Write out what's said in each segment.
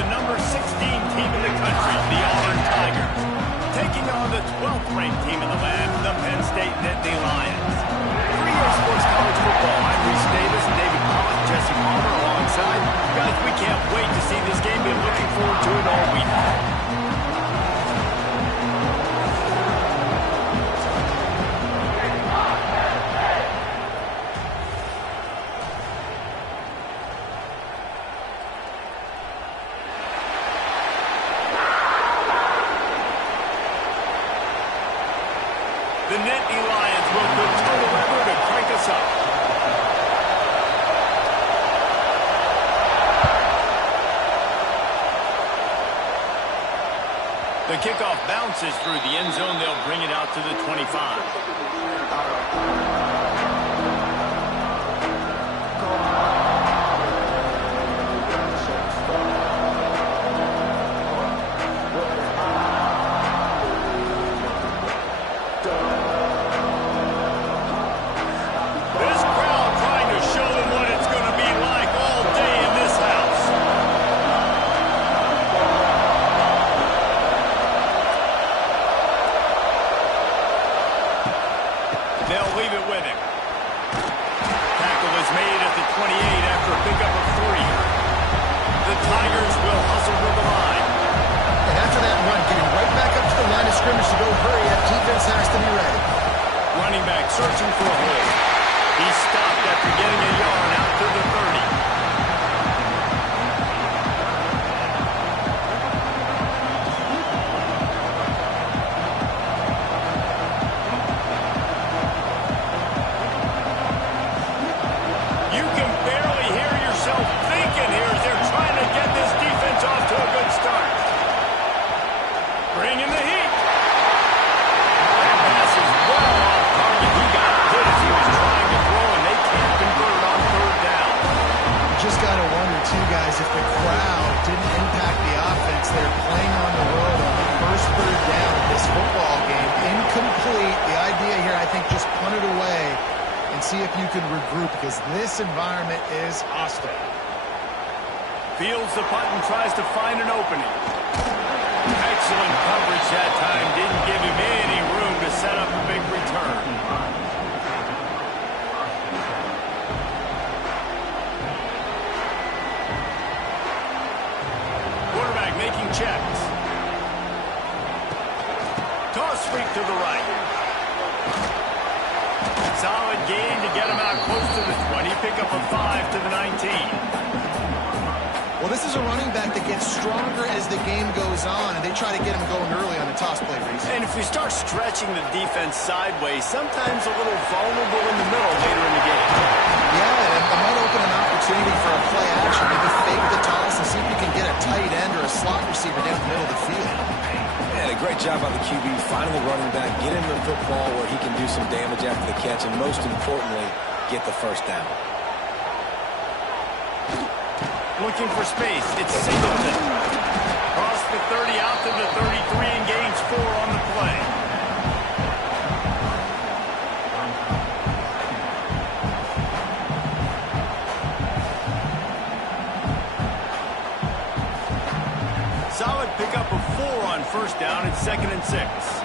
the number 16 team in the country, the Auburn Tigers, taking on the 12th ranked team in the land, the Penn State Nittany Lions. 3 Sports College Football. I'm Reese Davis, David Pollock, Jesse Palmer alongside. Guys, we can't wait to see this game. Been looking forward to it all week. The Nittany Lions will put total weather to crank us up. The kickoff bounces through the end zone. They'll bring it out to the 25. They'll leave it with him. Tackle is made at the 28 after a pickup of 3. The Tigers will hustle with the line. And after that run, getting right back up to the line of scrimmage to go hurry up, defense has to be ready. Running back searching for a hole. He stopped after getting a yard out to the 30. Bringing the heat. That pass is well off target. He got hit as he was trying to throw, and they can't convert on 3rd down. You just got to wonder, too, guys, if the crowd didn't impact the offense. They're playing on the road on the first 3rd down of this football game. Incomplete. The idea here, I think, just punt it away and see if you can regroup, because this environment is hostile. Fields the punt and tries to find an opening. Excellent coverage that time. Didn't give him any room to set up a big return. Quarterback making checks. Toss sweep to the right. Solid gain to get him out close to the 20. Pick up a 5 to the 19. Well, this is a running back that gets stronger as the game goes on, and they try to get him going early on the toss play, Reese. And if we start stretching the defense sideways, sometimes a little vulnerable in the middle later in the game. Yeah, and it might open an opportunity for a play action. Maybe fake the toss and see if you can get a tight end or a slot receiver down the middle of the field. Yeah, a great job by the QB, finding the running back, get him the football where he can do some damage after the catch, and most importantly, get the 1st down. Looking for space. It's Singleton. Across the 30 out to the 33 and gains 4 on the play. Solid pickup of 4 on 1st down and 2nd and 6.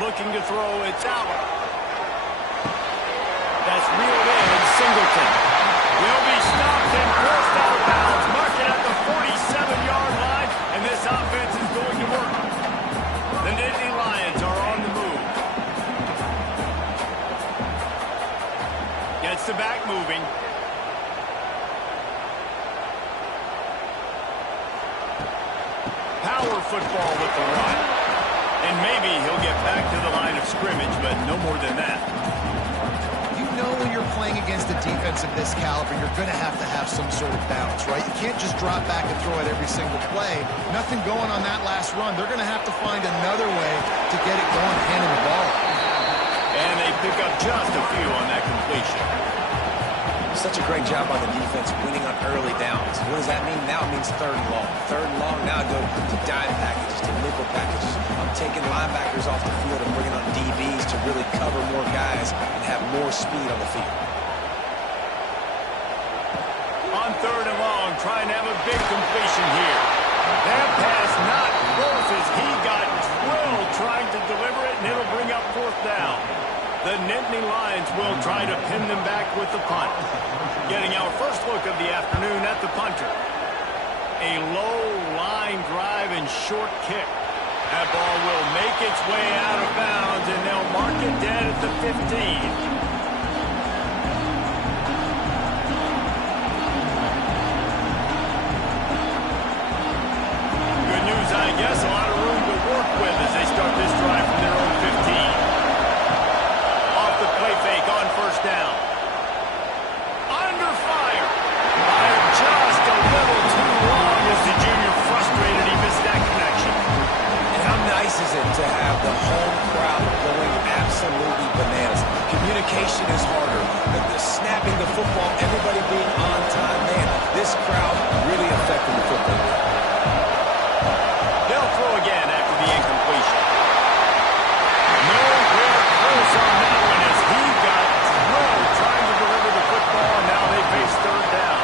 Looking to throw, it's Allen. That's reeled in, Singleton. Will be stopped and forced out of bounds. Mark it at the 47-yard line, and this offense is going to work. The Nittany Lions are on the move. Gets the back moving. Power football with the run. And maybe he'll get back to the line of scrimmage, but no more than that. You know when you're playing against a defense of this caliber, you're going to have some sort of balance, right? You can't just drop back and throw it every single play. Nothing going on that last run. They're going to have to find another way to get it going, handing the ball. And they pick up just a few on that completion. Such a great job on the defense winning on early downs. What does that mean? Now it means third and long. Third and long, now go to dime packages, to nickel packages. I'm taking linebackers off the field and bringing on DBs to really cover more guys and have more speed on the field. On third and long, trying to have a big completion here. That pass not close as he got drilled trying to deliver it, and it'll bring up fourth down. The Nittany Lions will try to pin them back with the punt. Getting our first look of the afternoon at the punter. A low line drive and short kick. That ball will make its way out of bounds, and they'll mark it dead at the 15. I guess a lot of room to work with as they start this drive from their own 15. Off the play fake on first down. Under fire. Fired just a little too long as the junior frustrated. He missed that connection. And how nice is it to have the home crowd going absolutely bananas? Communication is harder. The snapping the football, everybody being on time. Man, this crowd really affecting the football game. They'll throw again after the incompletion. Nowhere close on that one as he got drilled trying to deliver the football, and now they face third down.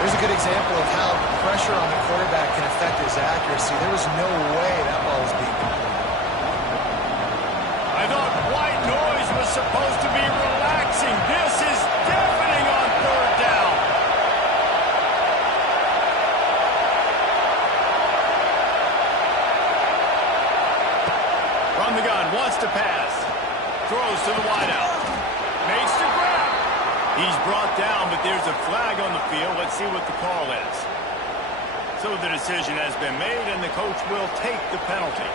There's a good example of how pressure on the quarterback can affect his accuracy. There was no way that ball was being completed. I thought white noise was supposed to be relaxing. This is deafening on third down. From the gun, wants to pass. Throws to the wideout. Makes the grab. He's brought down, but there's a flag on the field. Let's see what the call is. So the decision has been made, and the coach will take the penalty.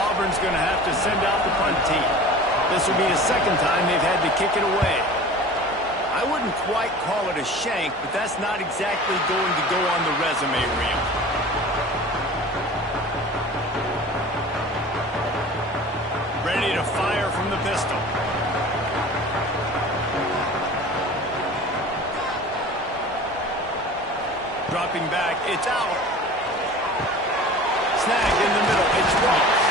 Auburn's going to have to send out the punt team. This will be the second time they've had to kick it away. I wouldn't quite call it a shank, but that's not exactly going to go on the resume reel. Ready to fire from the pistol. Dropping back, it's out. Snagged in the middle, it's Ross.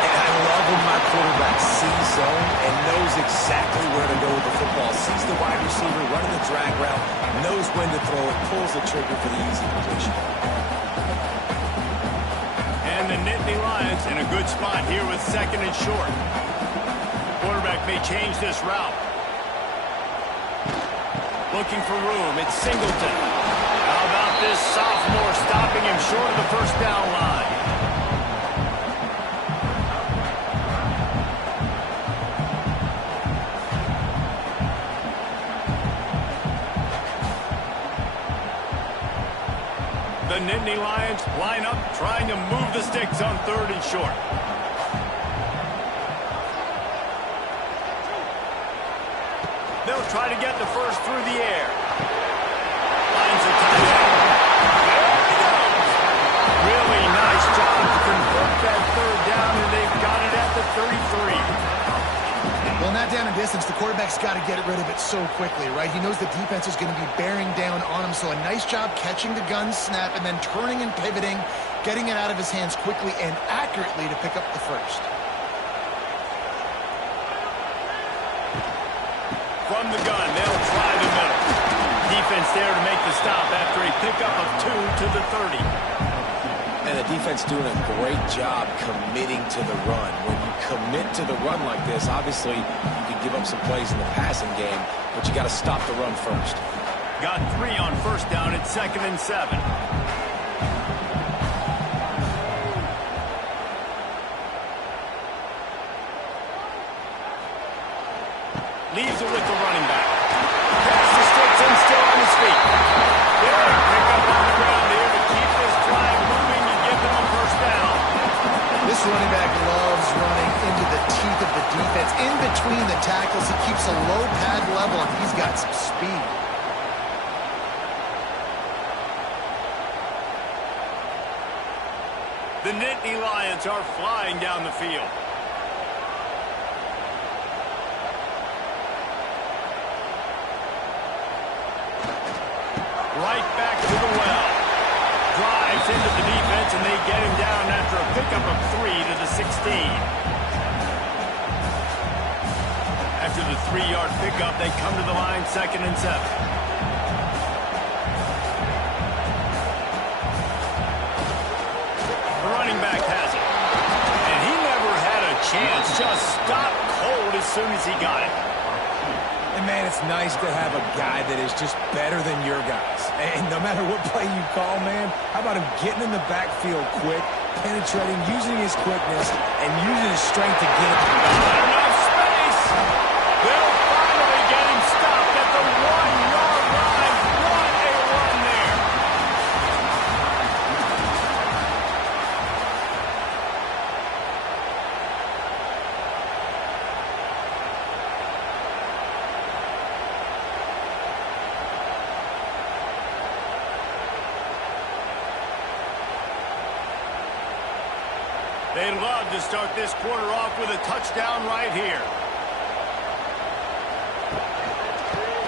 And I love when my quarterback sees zone and knows exactly where to go with the football. Sees the wide receiver running the drag route, knows when to throw it, pulls the trigger for the easy completion. And the Nittany Lions in a good spot here with second and short. Quarterback may change this route. Looking for room, it's Singleton. How about this sophomore stopping him short of the first down line? The Nittany Lions line up, trying to move the sticks on third and short. They'll try to get the first through the air. Finds a tight end. There he goes. Really nice job to convert that third down, and they've got it at the 33. Well, in that down and distance, the quarterback's got to get rid of it so quickly, right? He knows the defense is going to be bearing down on him, so a nice job catching the gun snap and then turning and pivoting, getting it out of his hands quickly and accurately to pick up the first. From the gun, they'll try the middle. Defense there to make the stop after a pickup of 2 to the 30. And the defense doing a great job committing to the run. When you commit to the run like this, obviously you can give up some plays in the passing game, but you got to stop the run first. Got 3 on first down at 2nd and 7. Leaves it with the running back. Pass the sticks and still on his feet. Big pickup on the ground here to keep this drive moving and give them a first down. This running back loves running into the teeth of the defense. In between the tackles, he keeps a low pad level, and he's got some speed. The Nittany Lions are flying down the field. right back to the well. Drives into the defense, and they get him down after a pickup of 3 to the 16. After the 3-yard pickup, they come to the line 2nd and 7. The running back has it. And he never had a chance. Just stopped cold as soon as he got it. And, man, it's nice to have a guy that is just better than your guys. And no matter what play you call, man, how about him getting in the backfield quick, penetrating, using his quickness, and using his strength to get it. Not enough space. They'll finally get him stopped at the 1-yard line. What a run there. They'd love to start this quarter off with a touchdown right here.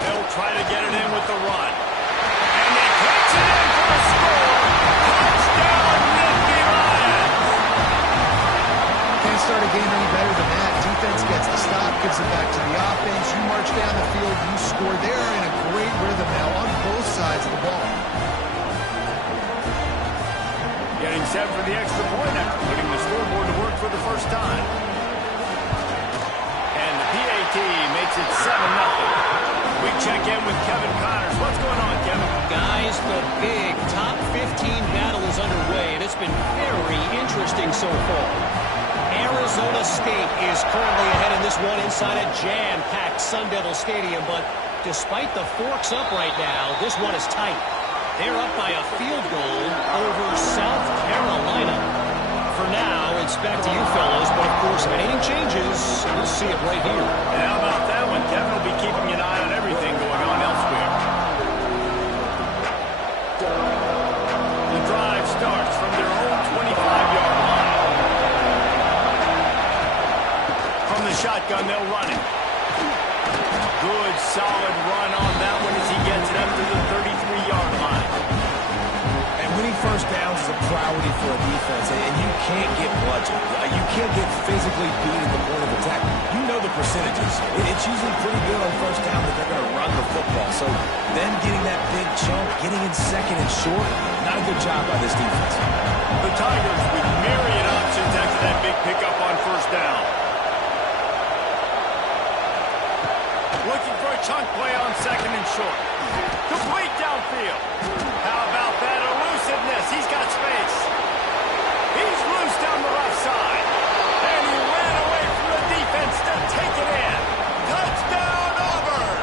They'll try to get it in with the run. And they catch it in for a score. Touchdown, Nittany Lions. Can't start a game any better than that. Defense gets the stop, gives it back to the offense. You march down the field, you score. They're in a great rhythm now on both sides of the ball. Getting set for the extra point after putting the scoreboard to work for the first time. And the PAT makes it 7-0. We check in with Kevin Connors. What's going on, Kevin? Guys, the big top 15 battle is underway, and it's been very interesting so far. Arizona State is currently ahead in this one inside a jam-packed Sun Devil Stadium, but despite the forks up right now, this one is tight. They're up by a field goal over South Carolina. For now, it's back to you fellas, but of course, if anything changes, we'll see it right here. And how about that one? Kevin will be keeping an eye on everything going on elsewhere. The drive starts from their own 25-yard line. From the shotgun, they'll run it. Good, solid run on that one as he gets it up to the 33-yard line. And winning first downs is a priority for a defense, and you can't get bludgeoned. You can't get physically beat at the point of attack. You know the percentages. It's usually pretty good on first down that they're going to run the football. So them getting that big chunk, getting in 2nd and short, not a good job by this defense. The Tigers with myriad options after that big pickup on first down. Looking for a chunk play on 2nd and short. Complete downfield. How about that elusiveness? He's got space. He's loose down the left side. And he ran away from the defense to take it in. Touchdown, Auburn!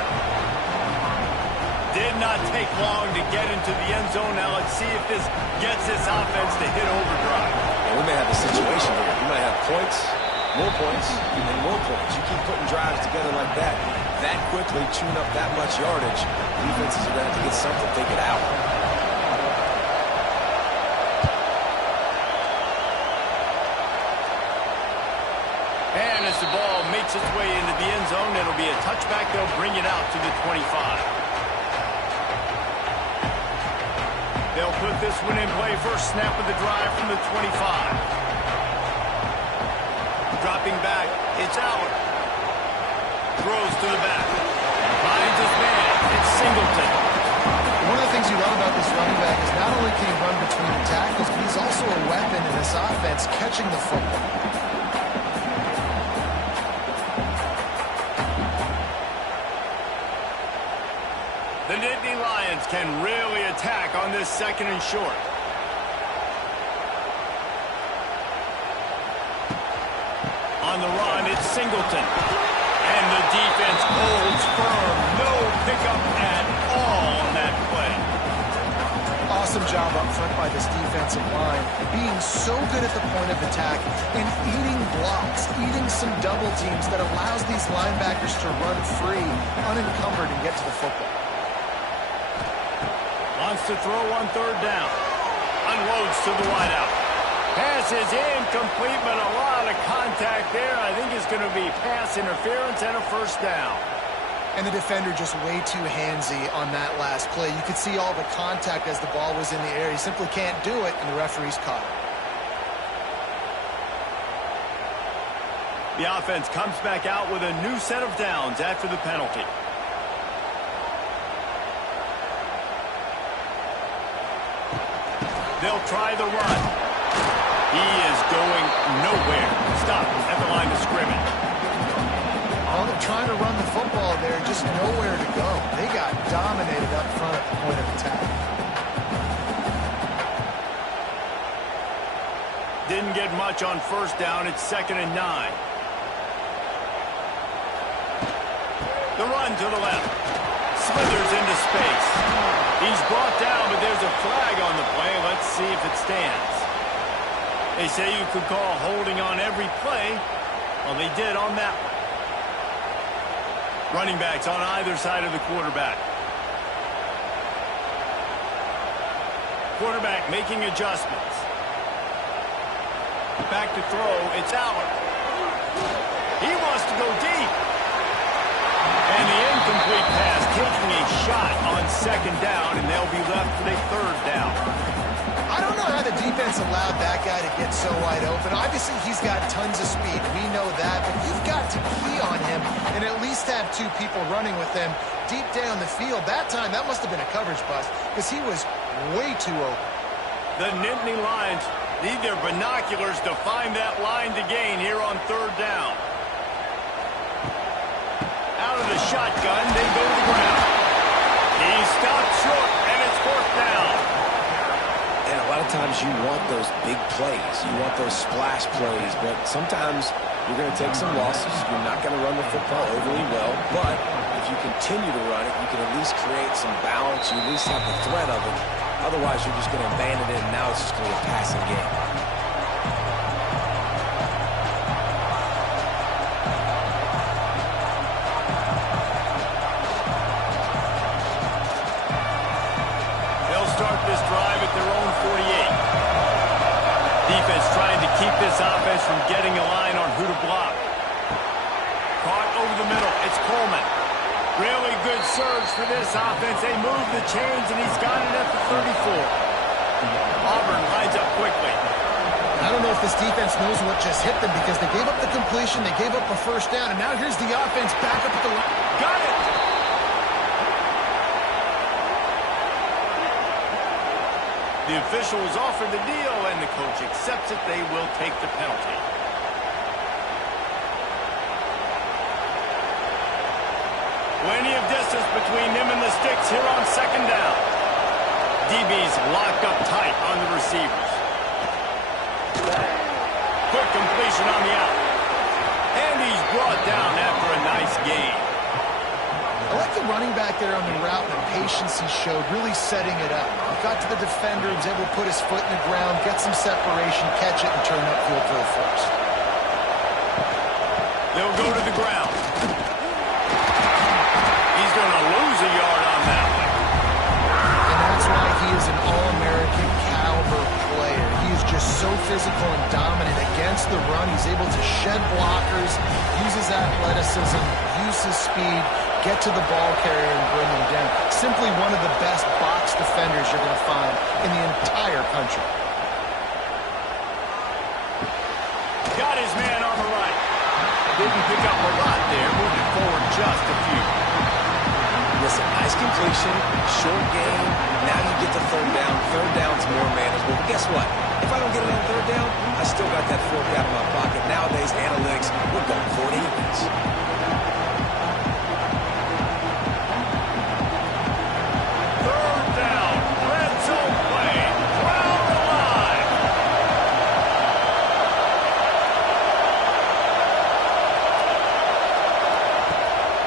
Did not take long to get into the end zone. Now let's see if this gets this offense to hit overdrive. And we may have a situation here. We might have points, more points, and more points. You keep putting drives together like that quickly, chewing up that much yardage, defenses are going to have to get something figured out. And as the ball makes its way into the end zone, it'll be a touchback. They'll bring it out to the 25. They'll put this one in play. First snap of the drive from the 25. Dropping back, it's Allen. Throws to the back. Finds his man. It's Singleton. One of the things you love about this running back is not only can he run between the tackles, but he's also a weapon in this offense catching the football. The Nittany Lions can really attack on this 2nd and short. On the run, it's Singleton. And the defense holds firm. No pickup at all on that play. Awesome job up front by this defensive line, being so good at the point of attack and eating blocks, eating some double teams that allows these linebackers to run free, unencumbered, and get to the football. Wants to throw on 3rd down. Unloads to the wideout. Pass is incomplete, but a lot of contact there. I think it's going to be pass interference and a first down. And the defender just way too handsy on that last play. You could see all the contact as the ball was in the air. He simply can't do it, and the referee's caught it. The offense comes back out with a new set of downs after the penalty. They'll try the run. He is going nowhere. Stop at the line of scrimmage. Oh, they're trying to run the football there, just nowhere to go. They got dominated up front at the point of attack. Didn't get much on first down. It's 2nd and 9. The run to the left. Slithers into space. He's brought down, but there's a flag on the play. Let's see if it stands. They say you could call holding on every play. Well, they did on that one. Running backs on either side of the quarterback. Quarterback making adjustments. Back to throw. It's Allen. He wants to go deep. And the incomplete pass taking a shot on 2nd down, and they'll be left with a 3rd down. I don't know how the defense allowed that guy to get so wide open. Obviously, he's got tons of speed. We know that, but you've got to key on him and at least have 2 people running with him deep down the field. That time, that must have been a coverage bust because he was way too open. The Nittany Lions need their binoculars to find that line to gain here on 3rd down. Out of the shotgun, they go to the ground. He stopped short, and it's 4th down. And a lot of times you want those big plays. You want those splash plays, but sometimes you're going to take some losses. You're not going to run the football overly well, but if you continue to run it, you can at least create some balance. You at least have the threat of it. Otherwise, you're just going to abandon it, and now it's just going to be a passing game. Start this drive at their own 48. Defense trying to keep this offense from getting a line on who to block. Caught over the middle. It's Coleman. Really good surge for this offense. They move the chains, and he's got it at the 34. Auburn lines up quickly. I don't know if this defense knows what just hit them because they gave up the completion, they gave up a 1st down, and now here's the offense back up at the line. Got it! The officials offer the deal, and the coach accepts it. They will take the penalty. Plenty of distance between them and the sticks here on 2nd down. DB's locked up tight on the receivers. Quick completion on the out. And he's brought down after a nice gain. I like the running back there on the route and the patience he showed, really setting it up. He got to the defender, was able to put his foot in the ground, get some separation, catch it, and turn upfield for the first. They'll go to the ground. He's going to lose a yard on that one. And that's why he is an All-American caliber player. He is just so physical and dominant against the run. He's able to shed blockers, use his athleticism, use his speed, get to the ball carrier and bring him down. Simply one of the best box defenders you're going to find in the entire country. Got his man on the right. Didn't pick up a lot there, moving forward just a few. Listen, nice completion, short game. Now you get to 3rd down. 3rd down's more manageable. But guess what? If I don't get it on 3rd down, I still got that 4th down in my pocket. Nowadays, analytics, we're going for it evens.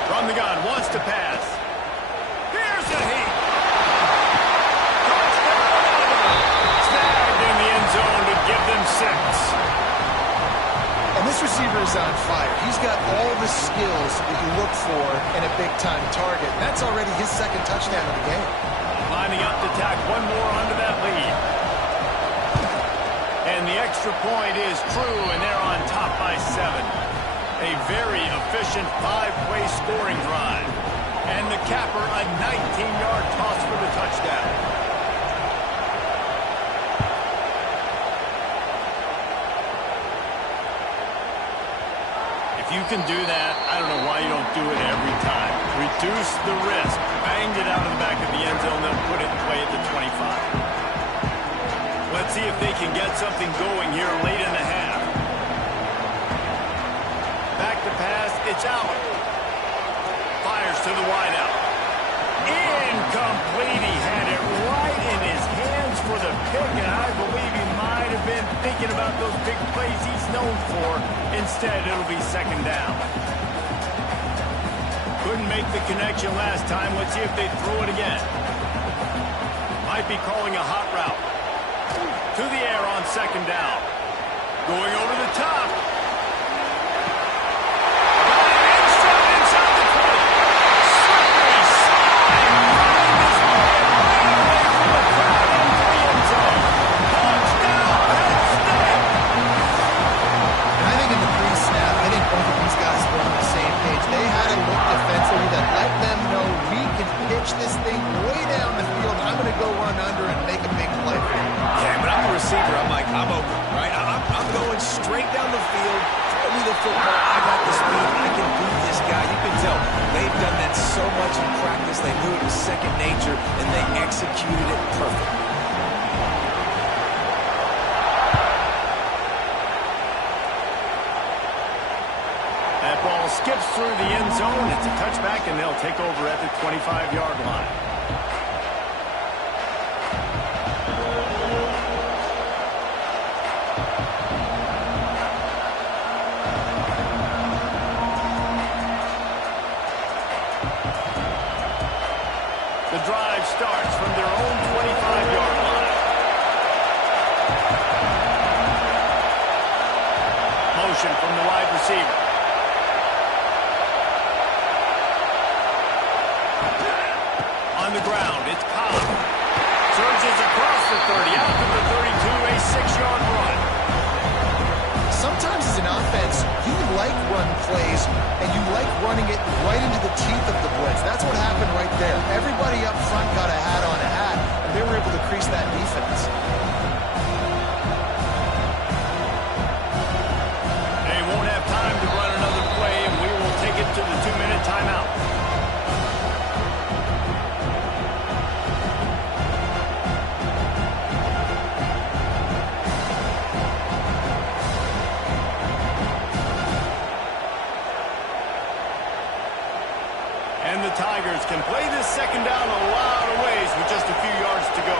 From the gun, wants to pass. Here's a heat. Snagged in the end zone to give them 6. And this receiver is on fire. He's got all the skills that you look for in a big-time target. That's already his 2nd touchdown of the game. Lining up to tack one more under that lead. And the extra point is true, and they're on top by 7. A very efficient 5-play scoring drive. capper a 19-yard toss for the touchdown. If you can do that, I don't know why you don't do it every time. Reduce the risk. Banged it out of the back of the end zone. They'll put it in play at the 25. Let's see if they can get something going here late in the half. Back to pass. It's out. Fires to the wideout. Incomplete. He had it right in his hands for the pick, and I believe he might have been thinking about those big plays he's known for. Instead, it'll be second down. Couldn't make the connection last time. Let's see if they throw it again. Might be calling a hot route. To the air on second down. Going over the top. This thing way down the field. I'm going to go run under and make a big play for you. Yeah, but I'm a receiver. I'm like, I'm open, right? I'm going straight down the field. Throw me the football. I got the speed. I can beat this guy. You can tell they've done that so much in practice. They knew it was second nature, and they executed it perfectly. That ball skips through the end zone. It's a touchback, and they'll take over at the 25-yard line. The drive starts from their own 25-yard line. Motion from the wide receiver. On the ground, it's Cobb. Surges across the 30, out to the 32, a 6-yard run. Sometimes as an offense, you like run plays, and you like running it right into the teeth of the blitz. That's what happened right there. Everybody up front got a hat on a hat, and they were able to crease that defense. They won't have time to run another play, and we will take it to the 2-minute timeout. And the Tigers can play this second down a lot of ways with just a few yards to go.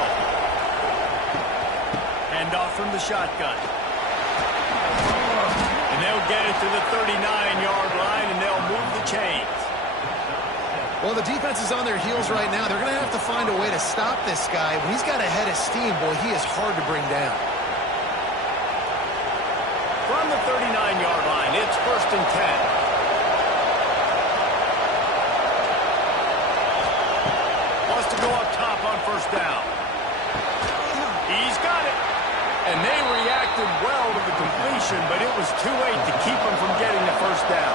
Hand off from the shotgun. And they'll get it to the 39-yard line, and they'll move the chains. Well, the defense is on their heels right now. They're going to have to find a way to stop this guy. When he's got a head of steam, boy, he is hard to bring down. From the 39-yard line, it's 1st and 10. To go up top on 1st down. He's got it. And they reacted well to the completion, but it was too late to keep him from getting the 1st down.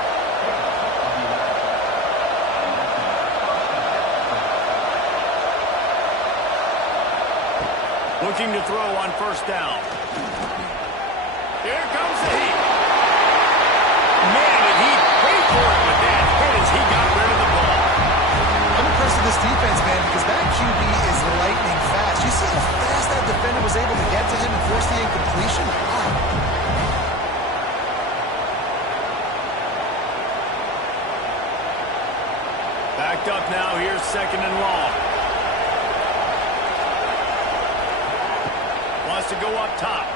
Looking to throw on 1st down. Here comes the heat. Man, did he pay for it with that hit as he got rid of the ball. I'm impressed with this defense, man, because that QB is lightning fast. You see how fast that defender was able to get to him and force the incompletion? Wow. Backed up now. Here's 2nd and long. Wants to go up top.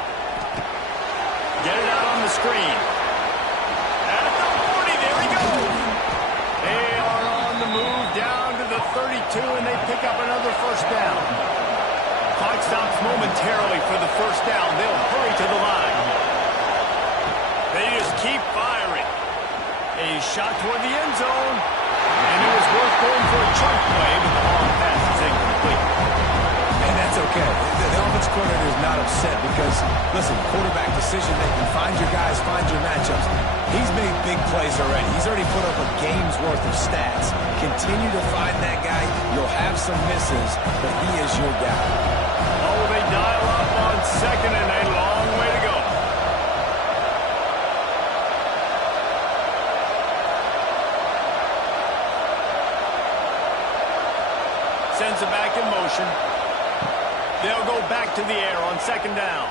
Get it out on the screen. At the 40, there he goes. They are on the move down to the 32, and they pick up another 1st down. Clock stops momentarily for the 1st down. They'll hurry to the line. They just keep firing. A shot toward the end zone, and it was worth going for a chunk play, but the long pass is incomplete. And that's okay. The offense coordinator is not upset because, listen, quarterback decision-making, find your guys, find your matchups. He's made big plays already. He's already put up a game's worth of stats. Continue to find that guy. You'll have some misses, but he is your guy. Oh, they dial up on second and a long way to go. Sends it back in motion. They'll go back to the air on second down.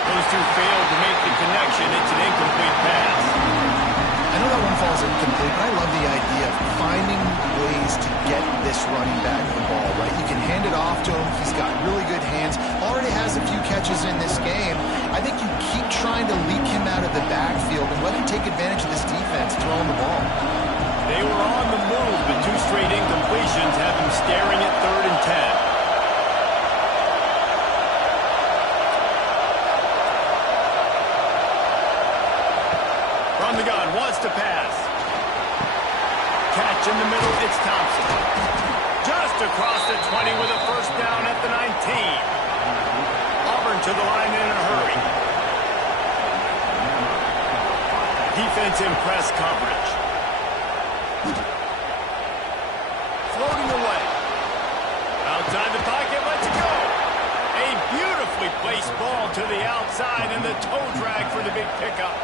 Those two failed to make the connection. It's an incomplete pass. I know that one falls incomplete, but I love the idea of finding ways to get this running back the ball, right? You can hand it off to him. He's got really good hands. Already has a few catches in this game. I think you keep trying to leak him out of the backfield and let him take advantage of this defense throwing the ball. They were on the move, but two straight incompletions have him staring at 3rd and 10. From the gun, wants to pass. Catch in the middle, it's Thompson. Just across the 20 with a first down at the 19. Auburn to the line in a hurry. Defense in press coverage. Floating away. Outside the pocket, let's go. A beautifully placed ball to the outside and the toe drag for the big pickup.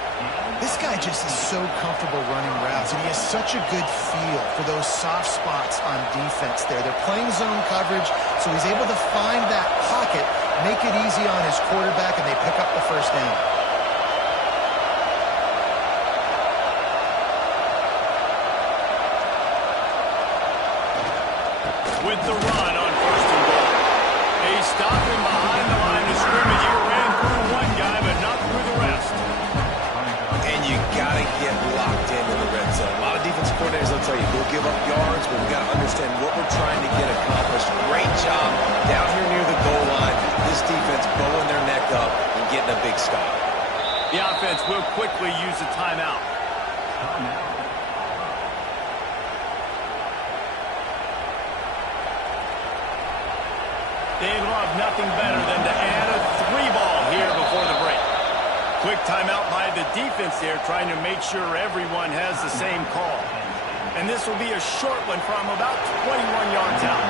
This guy just is so comfortable running routes, and he has such a good feel for those soft spots on defense there. They're playing zone coverage, so he's able to find that pocket, make it easy on his quarterback, and they pick up the first down. With the run on 1st and goal. They stop him behind the line of scrimmage. He ran through one guy, but not through the rest. And you got to get locked in the red zone. A lot of defensive coordinators will tell you, we'll give up yards, but we got to understand what we're trying to get accomplished. Great job down here near the goal line. This defense bowing their neck up and getting a big stop. The offense will quickly use a timeout. They'd love nothing better than to add a 3-ball here before the break. Quick timeout by the defense there, trying to make sure everyone has the same call. And this will be a short one from about 21 yards out.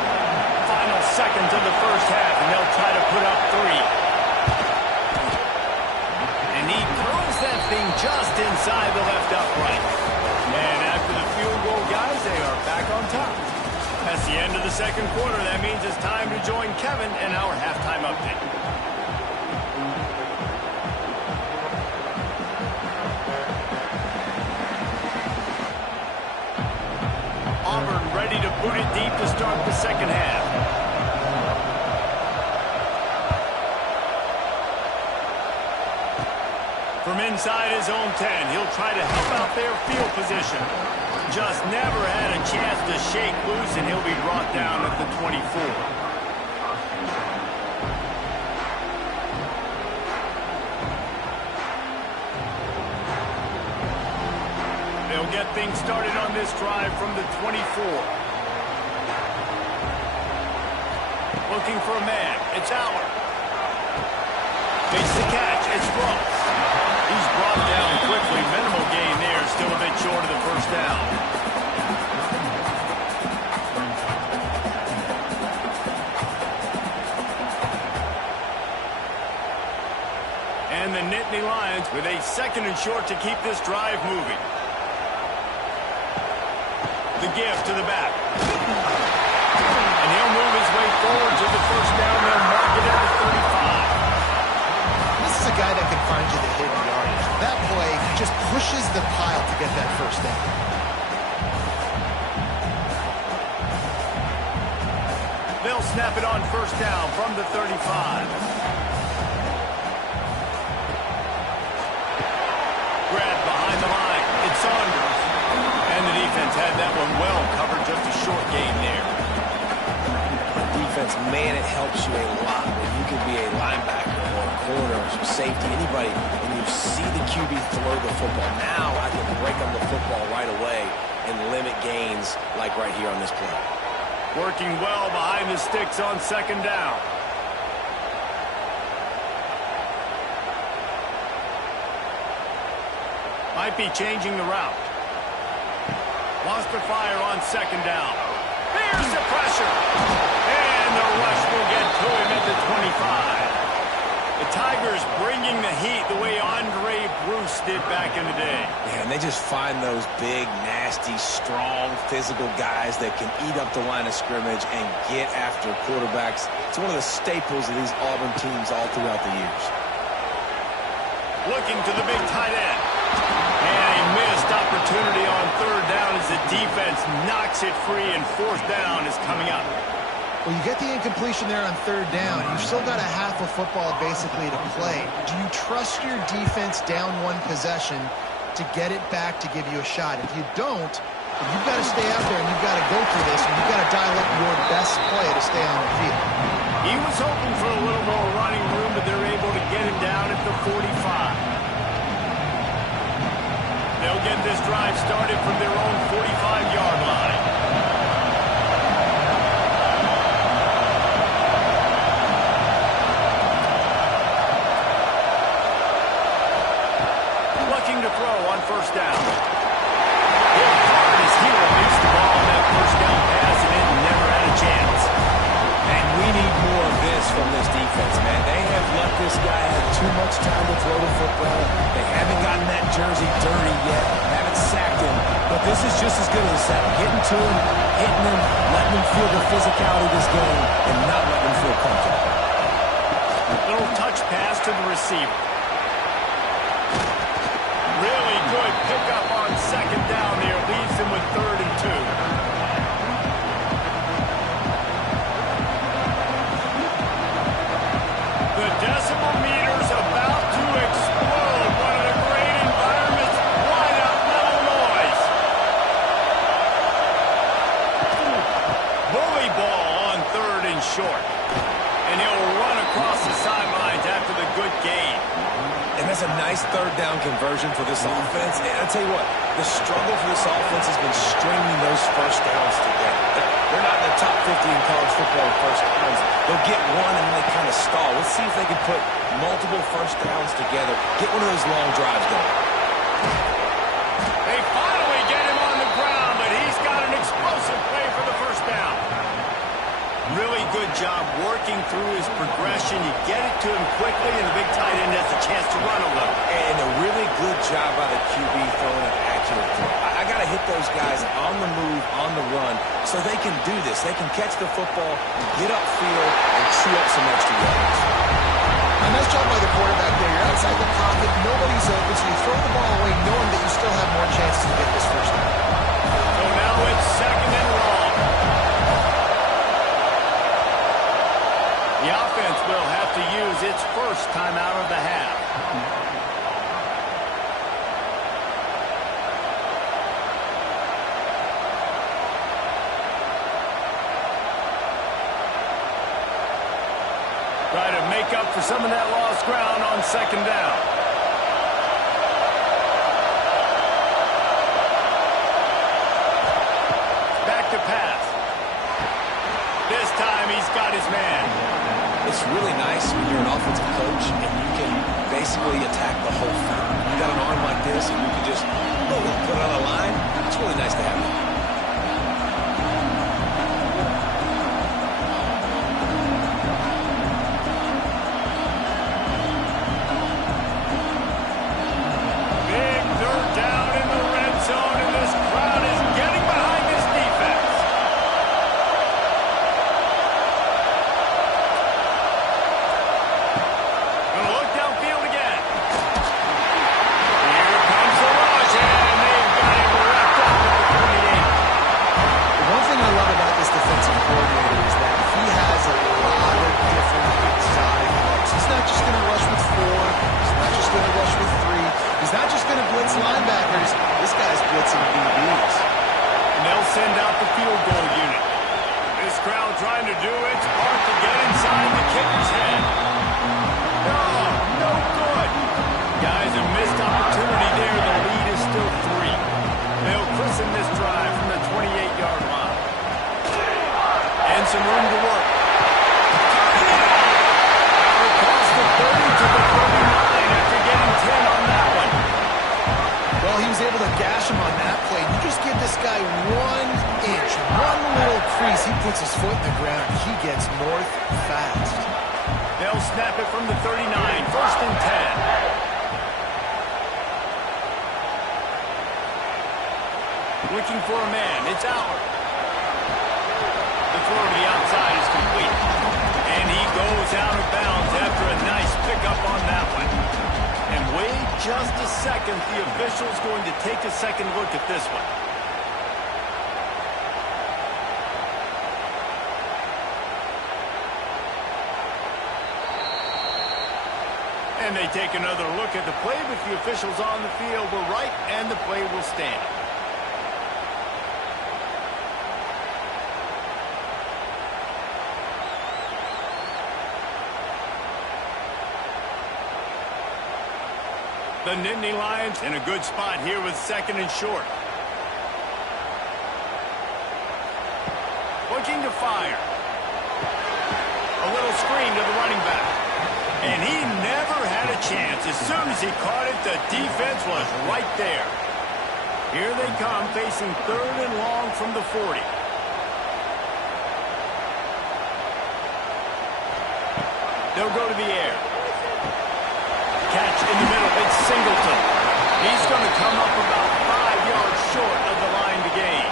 Final seconds of the first half, and they'll try to put up 3. And he throws that thing just inside the left upright. And after the field goal, guys, they are back on top. That's the end of the second quarter. That means it's time to join Kevin in our halftime update. Auburn ready to boot it deep to start the second half. From inside his own 10, he'll try to help out their field position. Just never had a chance to shake loose, and he'll be brought down at the 24. They'll get things started on this drive from the 24. Looking for a man. It's Auburn. Makes the catch. It's Brooks. He's brought down quickly. Minimal gain there. Still a bit short of the first down. And the Nittany Lions with a 2nd and short to keep this drive moving. The give to the back. And he'll move his way forward to the first down. They'll mark it at the 35. This is a guy that can find you the hidden yardage. That play just pushes the pile to get that first down. They'll snap it on first down from the 35. Grab behind the line. It's Saunders. And the defense had that one well covered. Just a short gain there. Defense, man, it helps you a lot when you can be a linebacker or a corner or safety, anybody, and you see the QB throw the football. Now I can break on the football right away and limit gains like right here on this play. Working well behind the sticks on second down. Might be changing the route. Wants to fire on second down. Here's the pressure. And the rush will get to him at the 25. The Tigers bringing the heat the way Andre Bruce did back in the day. Yeah, and they just find those big, nasty, strong, physical guys that can eat up the line of scrimmage and get after quarterbacks. It's one of the staples of these Auburn teams all throughout the years. Looking to the big tight end. And a missed opportunity on third down as the defense knocks it free, and fourth down is coming up. Well, you get the incompletion there on third down. You've still got a half of football basically to play. Do you trust your defense down one possession to get it back to give you a shot? If you don't, you've got to stay out there and you've got to go through this, and you've got to dial up your best play to stay on the field. He was hoping for a little more running room, but they're able to get him down at the 45. They'll get this drive started from their own 45-yard line. Looking to throw on first down. Hit hard as he released the ball on that first down pass, and it never had a chance. And we need more of this from this defense, man. They have let this guy have too much time to throw the football. They haven't gotten that jersey dirty yet, haven't sacked him. But this is just as good as a sack. Getting to him, hitting him, letting him feel the physicality of this game, and not letting him feel comfortable. Little touch pass to the receiver. Really good pickup on second down there. Leaves them with 3rd and 2. The decibel meter's about to explode. One of the great environments. Wide out level noise. Bully ball on 3rd and short. And he'll run across the sidelines after the good gain. And that's a nice third down conversion for this offense. And I'll tell you what, the struggle for this offense has been stringing those first downs together. They're not in the top 50 in college football in first downs. They'll get one and then they kind of stall. Let's see if they can put multiple first downs together. Get one of those long drives going. They finally get him on the ground, but he's got an explosive play for the first down. Really good job working through his progression. You get it to him quickly, and the big tight end has a chance to run a little. And a really good job by the QB throwing an accurate throw. I got to hit those guys on the move, on the run, so they can do this. They can catch the football, get upfield, and chew up some extra yards. A nice job by the quarterback there. You're outside the pocket, nobody's open, so you throw the ball away knowing that you still have more chances to get this first down. So now it's 2nd and long. The offense will have to use its first timeout of the half. Try to make up for some of that lost ground on second down. Back to pass. This time he's got his man. It's really nice when you're an offensive coach and you can basically attack the whole thing. You got an arm like this and you can just put it on the line. It's really nice to have it. Big 3rd down in the red zone, and this crowd is getting behind this defense. Gonna look downfield again. Here comes the rush, and they've got him wrapped up at the 28. One thing I love about this defensive coordinator is that he has a lot of different exotic looks. He's not just going to rush with 4. He's not just going to rush with 3. He's not just going to blitz linebackers. This guy's blitzing DBs. And they'll send out the field goal unit. This crowd trying to do its part to get inside the kicker's head. No good. Guys, a missed opportunity there. The lead is still 3. They'll christen this drive from the 28-yard line. And some room to work. Across the 30 to the 39 after getting 10 on that one. Well, gash him on that play. You just give this guy 1 inch, one little crease. He puts his foot in the ground. He gets north fast. They'll snap it from the 39. 1st and 10. Looking for a man. It's Auburn. The throw to the outside is complete. And he goes out of bounds after a nice pickup on that one. And wait just a second. The official's going to take a second look at this one. And they take another look at the play, but the officials on the field were right, and the play will stand. The Nittany Lions in a good spot here with 2nd and short. Looking to fire. A little screen to the running back. And he never had a chance. As soon as he caught it, the defense was right there. Here they come, facing 3rd and long from the 40. They'll go to the air. Catch in the middle. It's Singleton. He's going to come up about 5 yards short of the line to gain.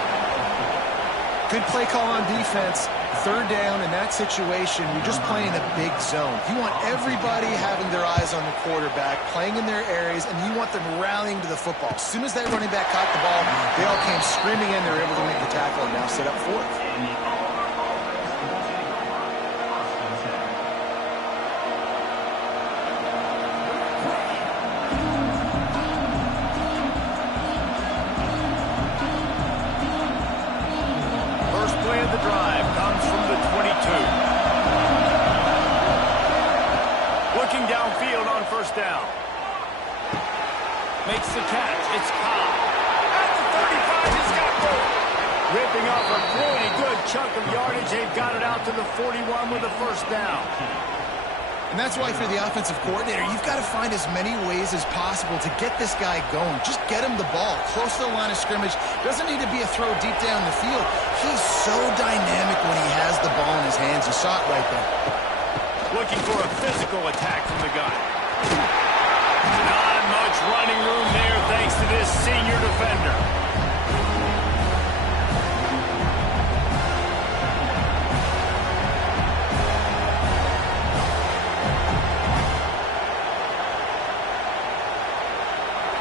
Good play call on defense. 3rd down in that situation, you're just playing a big zone. You want everybody having their eyes on the quarterback, playing in their areas, and you want them rallying to the football. As soon as that running back caught the ball, they all came screaming in. They were able to make the tackle and now set up 4th. The drive comes from the 22. Looking downfield on 1st down. Makes the catch. It's Cobb. At the 35, he's got 4. Ripping off a really good chunk of yardage. They've got it out to the 41 with a 1st down. And that's why for the offensive coordinator, you've got to find as many ways as possible to get this guy going. Just get him the ball close to the line of scrimmage. Doesn't need to be a throw deep down the field. He's so dynamic when he has the ball in his hands. You saw it right there. Looking for a physical attack from the gun. Not much running room there thanks to this senior defender.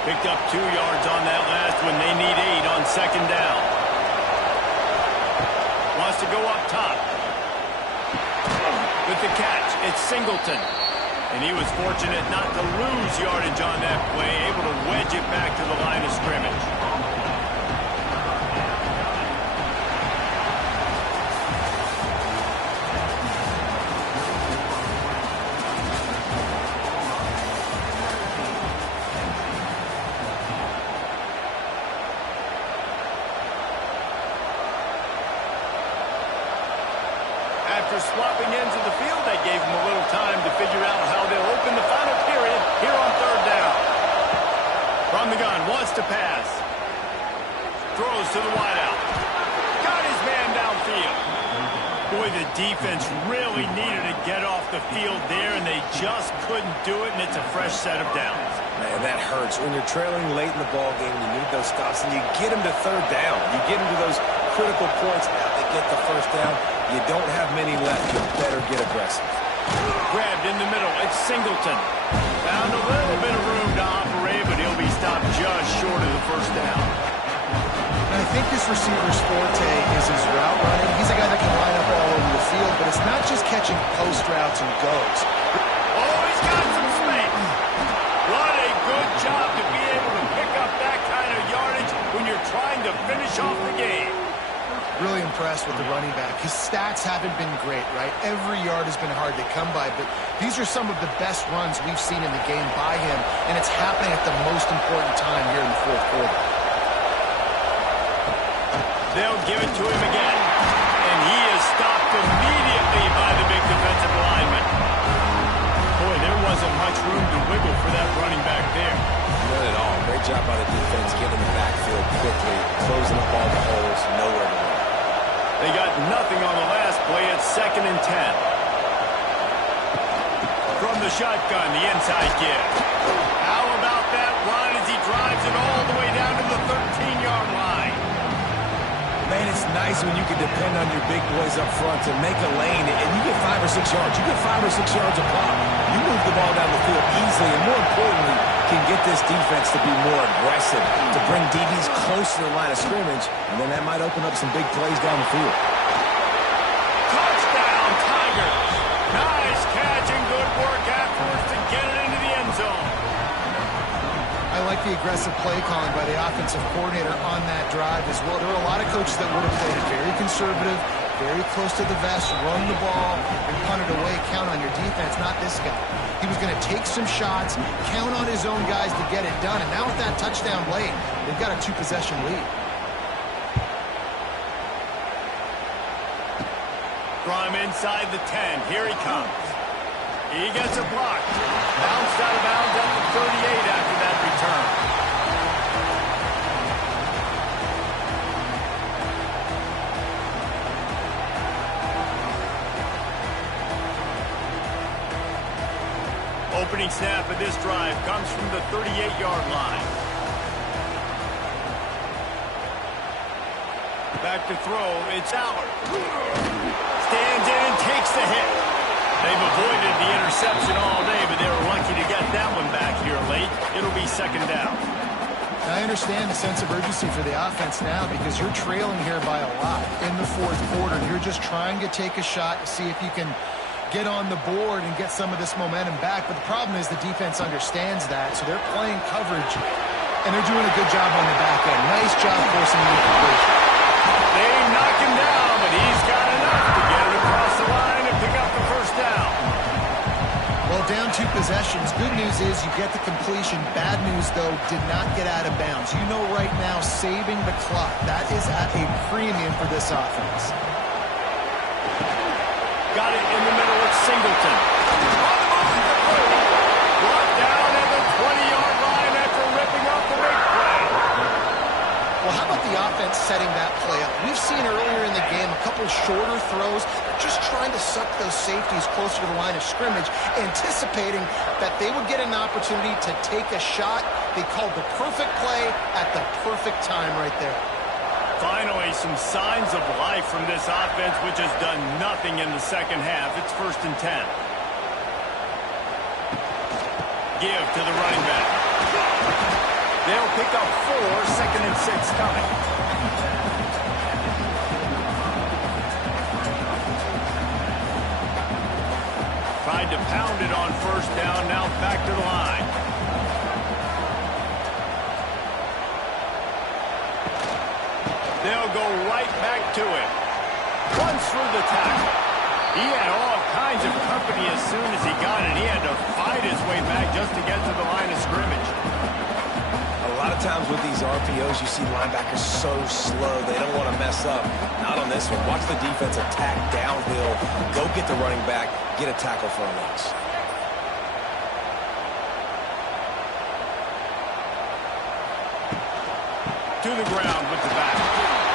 Picked up 2 yards on that last one. They need 8 on 2nd down. Wants to go up top. With the catch, it's Singleton. And he was fortunate not to lose yardage on that play, able to wedge it back to the line of scrimmage. After swapping ends of the field, they gave him a little time to figure out how they'll open the final period here on 3rd down. From the gun, wants to pass. Throws to the wideout. Got his man downfield. Boy, the defense really needed to get off the field there, and they just couldn't do it, and it's a fresh set of downs. Man, that hurts. When you're trailing late in the ball game, you need those stops, and you get them to 3rd down. You get them to those critical points. Now they get the 1st down. You don't have many left. You better get aggressive. Grabbed in the middle. It's Singleton. Found a little bit of room to operate, but he'll be stopped just short of the 1st down. And I think this receiver's forte is his route running. He's a guy that can line up all over the field, but it's not just catching post routes and goes. Oh, he's got some space. What a good job to be able to pick up that kind of yardage when you're trying to finish off the game. Really impressed with the running back. His stats haven't been great, right? Every yard has been hard to come by, but these are some of the best runs we've seen in the game by him, and it's happening at the most important time here in the 4th quarter. They'll give it to him again, and he is stopped immediately by the big defensive lineman. Boy, there wasn't much room to wiggle for that running back there. None at all. Great job by the defense getting him back They got nothing on the last play. It's 2nd and 10. From the shotgun, the inside give. How about that run as he drives it all the way down to the 13-yard line? Man, it's nice when you can depend on your big boys up front to make a lane, and you get 5 or 6 yards. You get 5 or 6 yards a pop. You move the ball down the field easily, and more importantly, can get this defense to be more aggressive, to bring DBs close to the line of scrimmage, and then that might open up some big plays down the field. Touchdown, Tigers! Nice catch and good work afterwards to get it into the end zone. I like the aggressive play calling by the offensive coordinator on that drive as well. There were a lot of coaches that would have played it very conservative, very close to the vest, run the ball, and punt it away, count on your defense, not this guy. He was going to take some shots, count on his own guys to get it done, and now with that touchdown late, they've got a 2-possession lead. From inside the 10, here he comes. He gets a block. Bounced out of bounds at the 38 after that return. Opening snap of this drive comes from the 38-yard line. Back to throw, it's Allard. Stands in and takes the hit. They've avoided the interception all day, but they were lucky to get that one back here late. It'll be 2nd down. I understand the sense of urgency for the offense now because you're trailing here by a lot in the 4th quarter. You're just trying to take a shot to see if you can get on the board and get some of this momentum back. But the problem is the defense understands that, so they're playing coverage, and they're doing a good job on the back end. Nice job forcing the incompletion. They knock him down, but he's got enough to get it across the line and pick up the 1st down. Well, down 2 possessions. Good news is you get the completion. Bad news, though, did not get out of bounds. You know right now, saving the clock, that is at a premium for this offense. Got it in the middle with Singleton. Brought down at the 20-yard line after ripping off the big play. Well, how about the offense setting that play up? We've seen earlier in the game a couple shorter throws, just trying to suck those safeties closer to the line of scrimmage, anticipating that they would get an opportunity to take a shot. They called the perfect play at the perfect time right there. Finally, some signs of life from this offense, which has done nothing in the 2nd half. It's 1st and 10. Give to the running back. They'll pick up 4, 2nd and 6 coming. Tried to pound it on 1st down, now back to the line. They'll go right back to it. Runs through the tackle. He had all kinds of company as soon as he got it. He had to fight his way back just to get to the line of scrimmage. A lot of times with these RPOs, you see linebackers so slow, they don't want to mess up. Not on this one. Watch the defense attack downhill, go get the running back, get a tackle for a loss. To the ground with the back.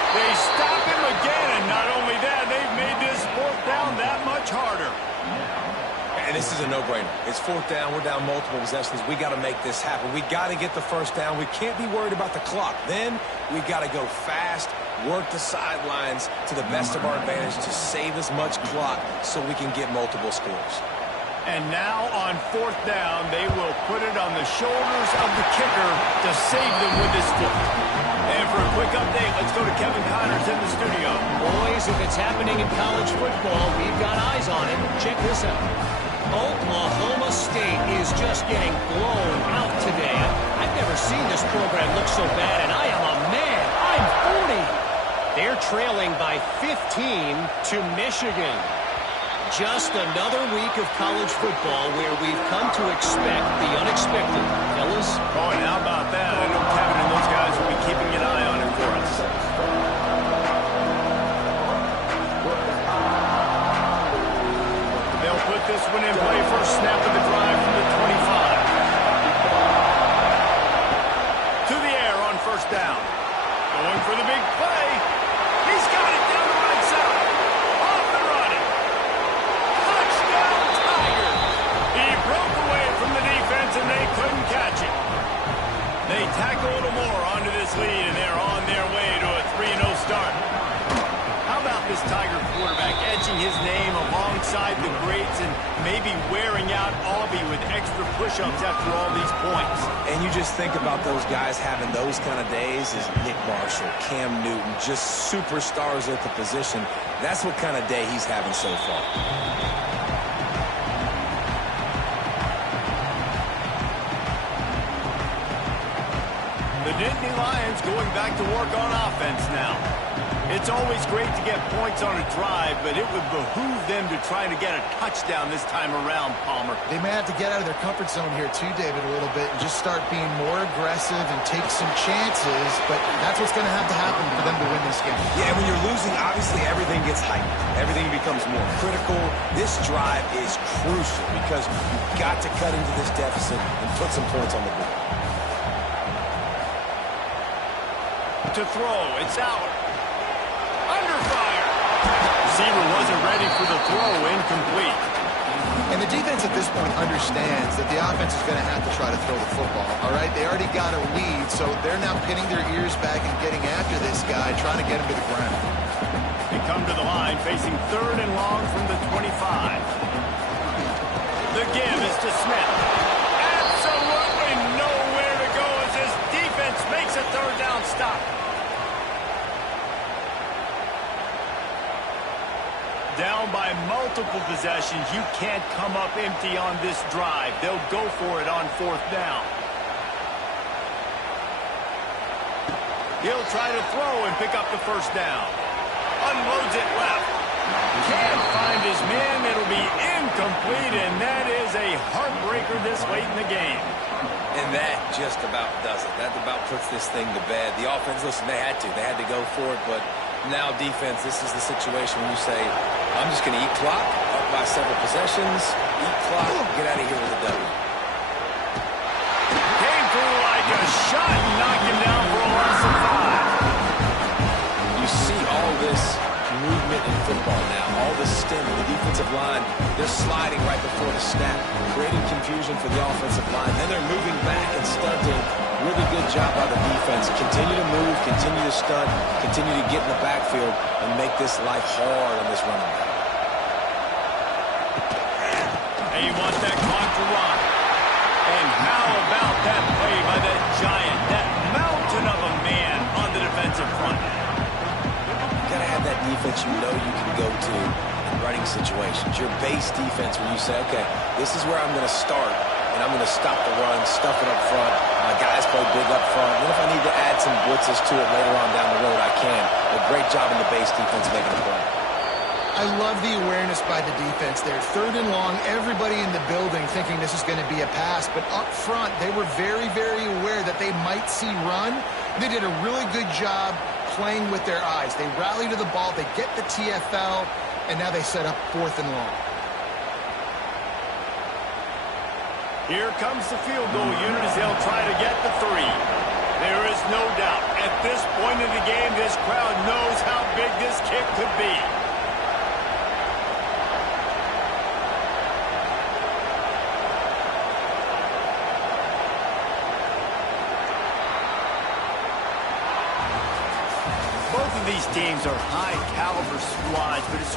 They stop him again, and not only that, they've made this 4th down that much harder. And this is a no-brainer. It's 4th down. We're down multiple possessions. We got to make this happen. We got to get the 1st down. We can't be worried about the clock. Then we got to go fast, work the sidelines to the best of our advantage to save as much clock so we can get multiple scores. And now on 4th down, they will put it on the shoulders of the kicker to save them with his foot. And for a quick update, let's go to Kevin Connors in the studio. Boys, if it's happening in college football, we've got eyes on it. Check this out. Oklahoma State is just getting blown out today. I've never seen this program look so bad, and I am a man. I'm 40. They're trailing by 15 to Michigan. Just another week of college football where we've come to expect the unexpected. Fellas? Oh, and how about that? I know Kevin and those guys will be keeping an eye on it for us. They'll put this one in play. First snap of the drive from the 25. To the air on 1st down. Going for the big play. He's got it down the right side. etching his name alongside the greats and maybe wearing out Aubie with extra push-ups after all these points. And you just think about those guys having those kind of days as Nick Marshall, Cam Newton, just superstars at the position. That's what kind of day he's having so far. The Nittany Lions going back to work on offense now. It's always great to get points on a drive, but it would behoove them to try to get a touchdown this time around, Palmer. They may have to get out of their comfort zone here too, David, a little bit and just start being more aggressive and take some chances, but that's what's going to have to happen for them to win this game. Yeah, when you're losing, obviously everything gets heightened. Everything becomes more critical. This drive is crucial because you've got to cut into this deficit and put some points on the board. To throw, it's out. Under fire. Receiver wasn't ready for the throw, incomplete. And the defense at this point understands that the offense is going to have to try to throw the football, all right? They already got a lead, so they're now pinning their ears back and getting after this guy, trying to get him to the ground. They come to the line, facing 3rd and long from the 25. The give is to Smith. Absolutely nowhere to go as his defense makes a 3rd down stop. Down by multiple possessions, you can't come up empty on this drive. They'll go for it on 4th down. He'll try to throw and pick up the 1st down. Unloads it left. Can't find his man. It'll be incomplete, and that is a heartbreaker this late in the game. And that just about does it. That about puts this thing to bed. The offense, listen, they had to go for it, but now defense, this is the situation where you say, I'm just going to eat clock, up by several possessions, eat clock, get out of here with a W. Came through like a shot and knocked him down for a loss of 5. You see all this movement in football now, all this stint in the defensive line. They're sliding right before the snap, creating confusion for the offensive line. Then they're moving back and stunting. Really good job by the defense. Continue to move, continue to stunt, continue to get in the backfield and make this life hard on this running back. Hey, you want that clock to run. And how about that play by that giant, that mountain of a man on the defensive front? Got to have that defense you know you can go to in running situations. Your base defense where you say, okay, this is where I'm going to start, and I'm going to stop the run, stuff it up front. My guys play big up front. Then if I need to add some blitzes to it later on down the road, I can. A great job in the base defense making a play. I love the awareness by the defense there. 3rd and long, everybody in the building thinking this is going to be a pass, but up front, they were very, very aware that they might see run. They did a really good job playing with their eyes. They rally to the ball, they get the TFL, and now they set up 4th and long. Here comes the field goal unit as they'll try to get the 3. There is no doubt. At this point in the game, this crowd knows how big this kick could be. Both of these teams are high-caliber squads, but it's